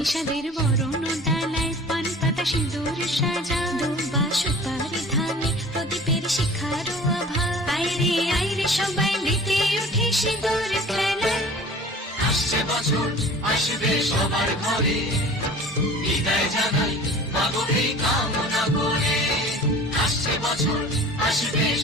বিষাদের বরণ দালায় পান পাতা সিঁদুর সাজা দুবা সুপারি ধানে প্রদীপের শিখার আভা আইরে আইরে সবাই মেতে উঠে সিঁদুর খেলায় আসছে বছর আসবে সবার ঘরে বিদায় জানাই মাগরি কামনা করে আসছে বছর আসবে